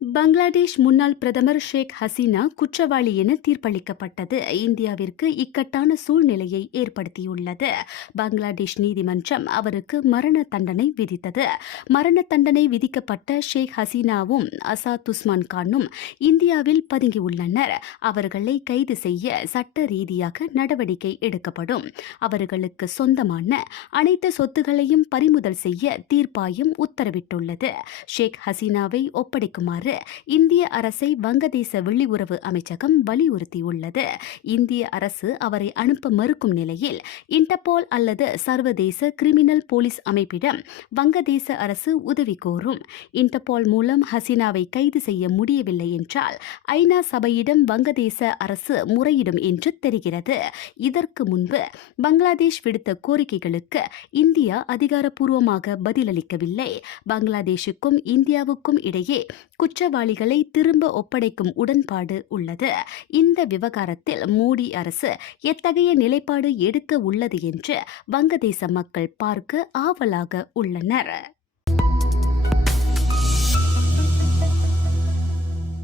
பங்களாதேஷ் முன்னாள் பிரதமர் ஷேக் ஹசீனா குற்றவாளி என தீர்ப்பளிக்கப்பட்டது இந்தியாவிற்கு இக்கட்டான சூழ்நிலையை ஏற்படுத்தியுள்ளது. பங்களாதேஷ் நீதிமன்றம் அவருக்கு மரண தண்டனை விதித்தது. மரண தண்டனை விதிக்கப்பட்ட ஷேக் ஹசீனாவும் அசாதுஸ்மான் கானும் இந்தியாவில் பதுங்கியுள்ளனர். அவர்களை கைது செய்ய சட்ட ரீதியாக நடவடிக்கை எடுக்கப்படும். அவர்களுக்கு சொந்தமான அனைத்து சொத்துகளையும் பறிமுதல் செய்ய தீர்ப்பாயம் உத்தரவிட்டுள்ளது. ஷேக் ஹசீனாவை ஒப்படைக்குமாறு இந்திய அரசை வங்கதேச வெளியுறவு அமைச்சகம் வலியுறுத்தியுள்ளது. இந்திய அரசு அவரை அனுப்ப மறுக்கும் நிலையில் இன்டர்போல் அல்லது சர்வதேச கிரிமினல் போலீஸ் அமைப்பிடம் வங்கதேச அரசு உதவி கோரும். இன்டர்போல் மூலம் ஹசீனாவை கைது செய்ய முடியவில்லை என்றால் ஐநா சபையிடம் வங்கதேச அரசு முறையிடும் என்று தெரிகிறது. இதற்கு முன்பு பங்களாதேஷ் விடுத்த கோரிக்கைகளுக்கு இந்தியா அதிகாரப்பூர்வமாக பதிலளிக்கவில்லை. பங்களாதேஷுக்கும் இந்தியாவுக்கும் இடையே குற்றவாளிகளை திரும்ப ஒப்படைக்கும் உடன்பாடு உள்ளது. இந்த விவகாரத்தில் மோடி அரசு எத்தகைய நிலைப்பாடு எடுக்க உள்ளது என்று வங்கதேச மக்கள் பார்க்க ஆவலாக உள்ளனர்.